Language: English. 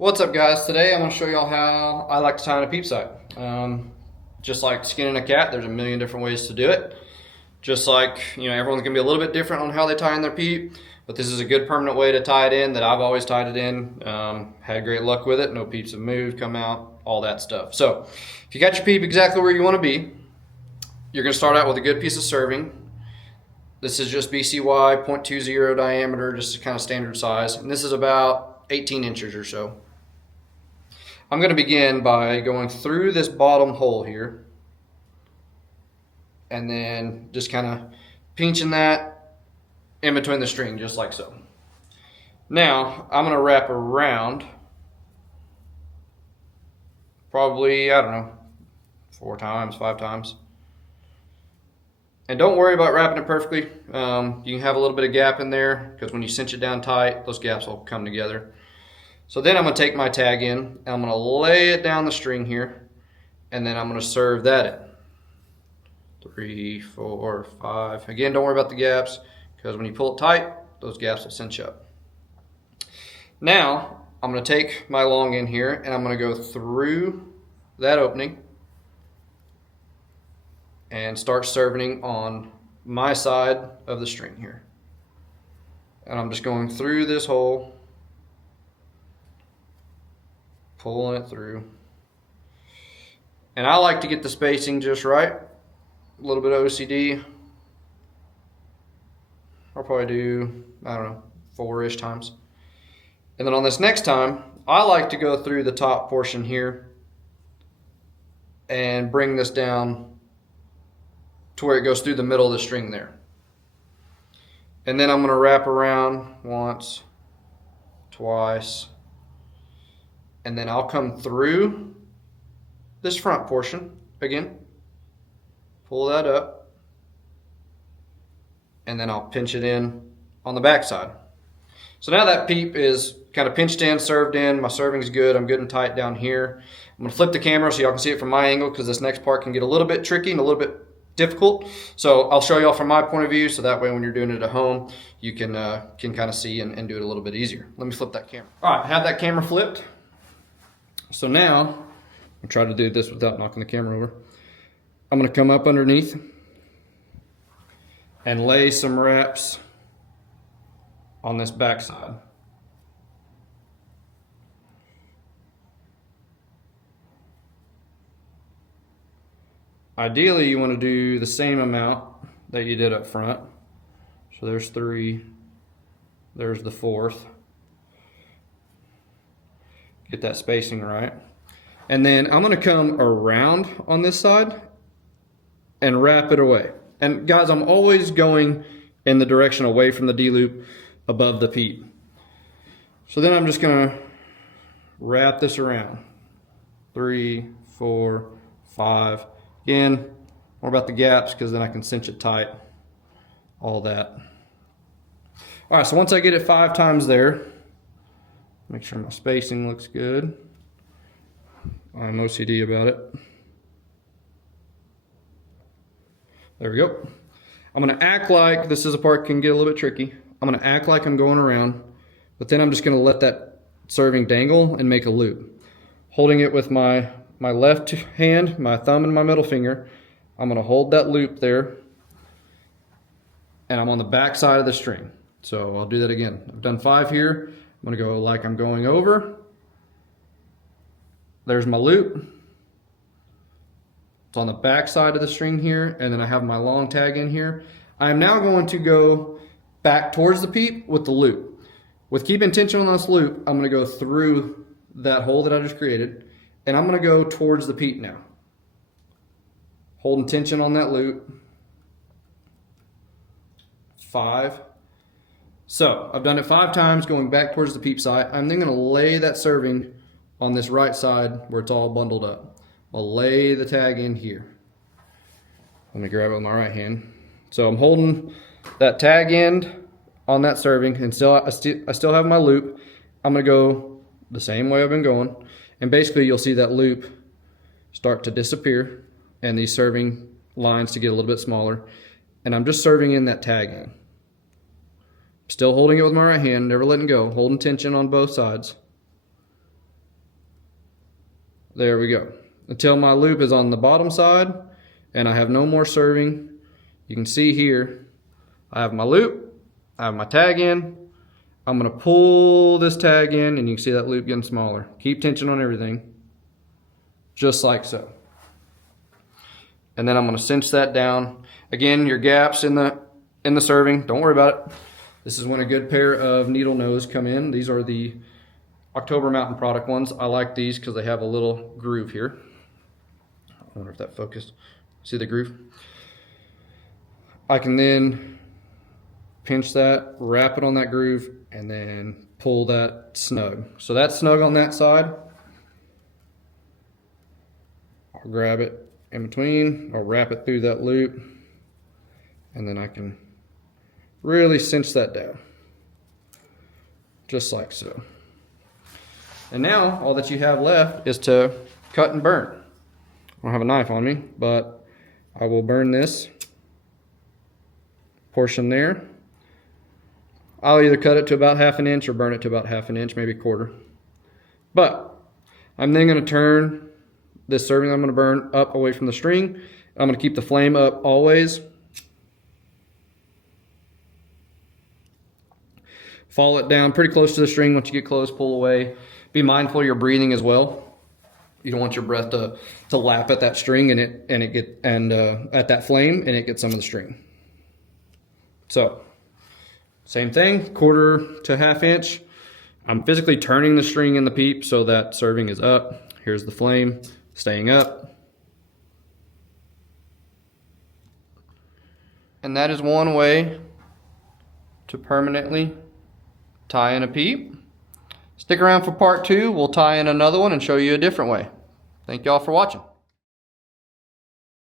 What's up, guys? Today I'm going to show y'all how I like to tie in a peep sight. Just like skinning a cat, there's a million different ways to do it. Just like, everyone's going to be a little bit different on how they tie in their peep, but this is a good permanent way to tie it in that I've always tied it in. Had great luck with it. No peeps have moved, come out, all that stuff. So if you got your peep exactly where you want to be, you're going to start out with a good piece of serving. This is just BCY 0.20 diameter, just kind of standard size. And this is about 18 inches or so. I'm going to begin by going through this bottom hole here and then just kind of pinching that in between the string, just like so. Now I'm going to wrap around probably, I don't know, 4 times, 5 times. And don't worry about wrapping it perfectly. You can have a little bit of gap in there because when you cinch it down tight, those gaps will come together. So then I'm going to take my tag in, and I'm going to lay it down the string here, and then I'm going to serve that in. 3, 4, 5. Again, don't worry about the gaps, because when you pull it tight, those gaps will cinch up. Now, I'm going to take my long end here, and I'm going to go through that opening and start serving on my side of the string here. And I'm just going through this hole, pulling it through. And I like to get the spacing just right. A little bit of OCD. I'll probably do, I don't know, 4-ish times. And then on this next time, I like to go through the top portion here and bring this down to where it goes through the middle of the string there. And then I'm going to wrap around once, twice, and then I'll come through this front portion again, pull that up, and then I'll pinch it in on the back side. So now that peep is kind of pinched in, served in, my serving's good, I'm good and tight down here. I'm going to flip the camera so y'all can see it from my angle because this next part can get a little bit tricky and a little bit difficult. So I'll show y'all from my point of view so that way when you're doing it at home, you can kind of see and do it a little bit easier. Let me flip that camera. All right, have that camera flipped. So now, I'll try to do this without knocking the camera over. I'm going to come up underneath and lay some wraps on this back side. Ideally, you want to do the same amount that you did up front. So there's 3, there's the 4th. Get that spacing right. And then I'm going to come around on this side and wrap it away. And guys, I'm always going in the direction away from the D-loop above the peep. So then I'm just going to wrap this around. 3, 4, 5. Again, more about the gaps because then I can cinch it tight. All that. All right, so once I get it 5 times there, make sure my spacing looks good. I'm OCD about it. There we go. I'm going to act like, this is a part that can get a little bit tricky. I'm going to act like I'm going around, but then I'm just going to let that serving dangle and make a loop. Holding it with my left hand, my thumb and my middle finger, I'm going to hold that loop there, and I'm on the back side of the string. So I'll do that again. I've done 5 here. I'm going to go like I'm going over. There's my loop. It's on the back side of the string here, and then I have my long tag in here. I am now going to go back towards the peep with the loop. With keeping tension on this loop, I'm going to go through that hole that I just created, and I'm going to go towards the peep now. Holding tension on that loop. 5. So I've done it 5 times going back towards the peep side. I'm then going to lay that serving on this right side where it's all bundled up. I'll lay the tag in here. Let me grab it with my right hand. So I'm holding that tag end on that serving, and I still have my loop. I'm going to go the same way I've been going, and basically you'll see that loop start to disappear and these serving lines to get a little bit smaller, and I'm just serving in that tag in. Still holding it with my right hand, never letting go, holding tension on both sides. There we go. Until my loop is on the bottom side and I have no more serving. You can see here, I have my loop, I have my tag in. I'm gonna pull this tag in and you can see that loop getting smaller. Keep tension on everything, just like so. And then I'm gonna cinch that down. Again, your gaps in the serving, don't worry about it. This is when a good pair of needle nose come in. These are the October Mountain product ones. I like these because they have a little groove here. I wonder if that focused. See the groove? I can then pinch that, wrap it on that groove, and then pull that snug. So that's snug on that side. I'll grab it in between, I'll wrap it through that loop, and then I can really cinch that down, just like so. And now all that you have left is to cut and burn. I don't have a knife on me, but I will burn this portion there. I'll either cut it to about 1/2 inch or burn it to about 1/2 inch, maybe 1/4. But I'm then going to turn this serving I'm going to burn up away from the string. I'm going to keep the flame up always. Follow it down pretty close to the string. Once you get close, pull away. Be mindful of your breathing as well. You don't want your breath to lap at that string and at that flame, and it gets some of the string. So same thing, 1/4 to 1/2 inch. I'm physically turning the string in the peep so that serving is up. Here's the flame staying up. And that is one way to permanently tie in a peep. Stick around for part 2. We'll tie in another one and show you a different way. Thank y'all for watching.